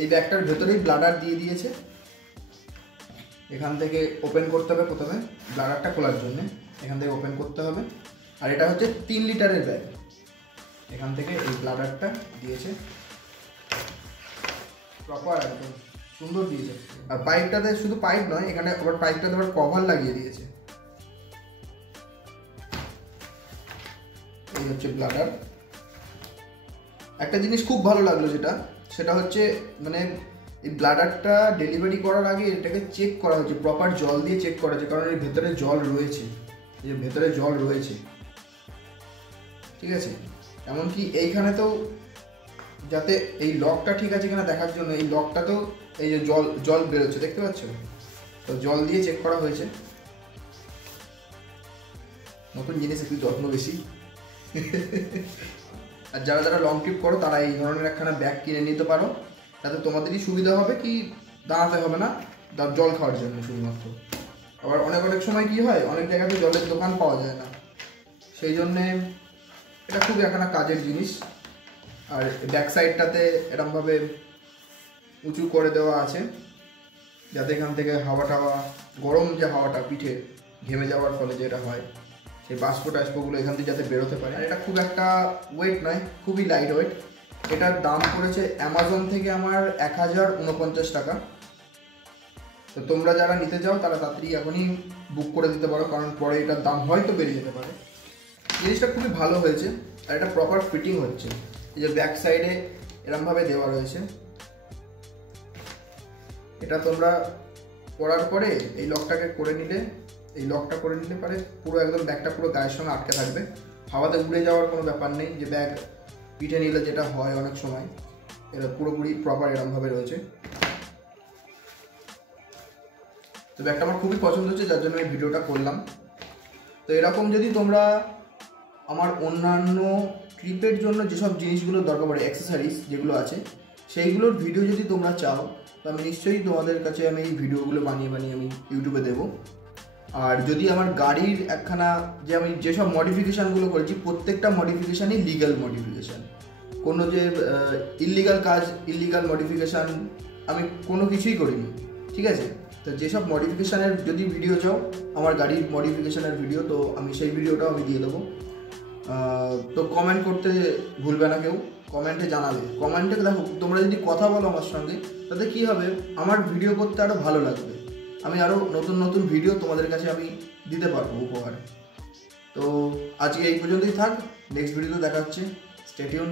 এই ব্যাগটার ভেতরেই ব্লাডার দিয়ে দিয়েছে। এখান থেকে ওপেন করতে হবে প্রথমে ব্লাডারটা খোলার জন্য, এখান থেকে ওপেন করতে হবে। আর এটা হচ্ছে 3 লিটারের ব্যাগ, এখান থেকে এই ব্লাডারটা দিয়েছে প্রপার, একদম সুন্দর দিয়েছে। আর পাইপটাতে শুধু পাইপ নয়, এখানে আবার পাইপটাতে আবার কভার লাগিয়ে দিয়েছে। এই হচ্ছে ব্লাডার। একটা জিনিস খুব ভালো লাগলো সেটা হচ্ছে মানে এই ব্লাডারটা ডেলিভারি করার আগে এটাকে চেক করা হয়েছে, প্রপার জল দিয়ে চেক করা হয়েছে, কারণ এর ভেতরে জল রয়েছে, এই যে ভেতরে জল রয়েছে, ঠিক আছে। এমনকি এইখানে তো যাতে এই লকটা ঠিক আছে কিনা দেখার জন্য এই লকটাতেও এই যে জল বেরোচ্ছে, দেখতে পাচ্ছ তো, জল দিয়ে চেক করা হয়েছে। নতুন জিনিস, একটু যত্ন বেশি। আর যারা যারা লং ট্রিপ করো তারা এই ধরনের একখানা ব্যাগ কিনে নিতে পারো, তাতে তোমাদেরই সুবিধা হবে, কি দাঁড়াতে হবে না জল খাওয়ার জন্য শুধুমাত্র। আবার অনেক অনেক সময় কি হয়, অনেক জায়গাতে জলের দোকান পাওয়া যায় না, সেই জন্যে এটা খুব একখানা কাজের জিনিস। আর ব্যাক সাইডটাতে এরকমভাবে উঁচু করে দেওয়া আছে, যাতে এখান থেকে হাওয়া টাওয়া, গরম যে হাওয়াটা পিঠে ঘেমে যাওয়ার ফলে যেটা হয়, সেই বাষ্প টাষ্পগুলো এখান থেকে যাতে বেরোতে পারে। আর এটা খুব একটা ওয়েট নয়, খুবই লাইট ওয়েট। এটার দাম পড়েছে অ্যামাজন থেকে আমার 1049 টাকা। তো তোমরা যারা নিতে চাও তারা তাড়াতাড়ি এখনই বুক করে দিতে পারো, কারণ পরে এটার দাম হয়তো বেড়ে যেতে পারে। জিনিসটা খুবই ভালো হয়েছে, আর এটা প্রপার ফিটিং হচ্ছে। এই যে ব্যাক সাইডে এরমভাবে দেওয়া রয়েছে, এটা তোমরা করার পরে এই লকটাকে করে নিলে, এই লকটা করে নিলে পারে পুরো একদম ব্যাগটা পুরো গায়ের সঙ্গে আটকে থাকবে, হাওয়াতে উড়ে যাওয়ার কোনো ব্যাপার নেই। যে ব্যাগ পিঠে নিলে যেটা হয় অনেক সময়, এটা পুরোপুরি প্রপার এরমভাবে রয়েছে। তো ব্যাগটা আমার খুবই পছন্দ হচ্ছে, যার জন্য আমি ভিডিওটা করলাম। তো এরকম যদি তোমরা আমার অন্যান্য ট্রিপের জন্য যেসব জিনিসগুলো দরকার পড়ে, অ্যাক্সেসরিজ যেগুলো আছে, সেইগুলোর ভিডিও যদি তোমরা চাও, তো আমি নিশ্চয়ই তোমাদের কাছে আমি এই ভিডিওগুলো বানিয়ে আমি ইউটিউবে দেবো। আর যদি আমার গাড়ির একখানা যে আমি যেসব মডিফিকেশানগুলো করেছি, প্রত্যেকটা মডিফিকেশানই লিগ্যাল মডিফিকেশান, কোনো যে ইল্লিগাল কাজ, ইল্লিগাল মডিফিকেশান আমি কোনো কিছুই করিনি, ঠিক আছে। তো যেসব মডিফিকেশানের যদি ভিডিও চাও, আমার গাড়ির মডিফিকেশানের ভিডিও, তো আমি সেই ভিডিওটাও আমি দিয়ে দেবো। তো কমেন্ট করতে ভুলবে না কেউ, কমেন্টে জানাবে। কমেন্টে দেখো, তোমরা যদি কথা বলো আমার সঙ্গে, তাতে কী হবে, আমার ভিডিও করতে আরও ভালো লাগবে, আমি আরও নতুন নতুন ভিডিও তোমাদের কাছে আমি দিতে পারবো উপহার। তো আজকে এই পর্যন্তই থাক, নেক্সট ভিডিওতে দেখা হচ্ছে, স্টে টিউন।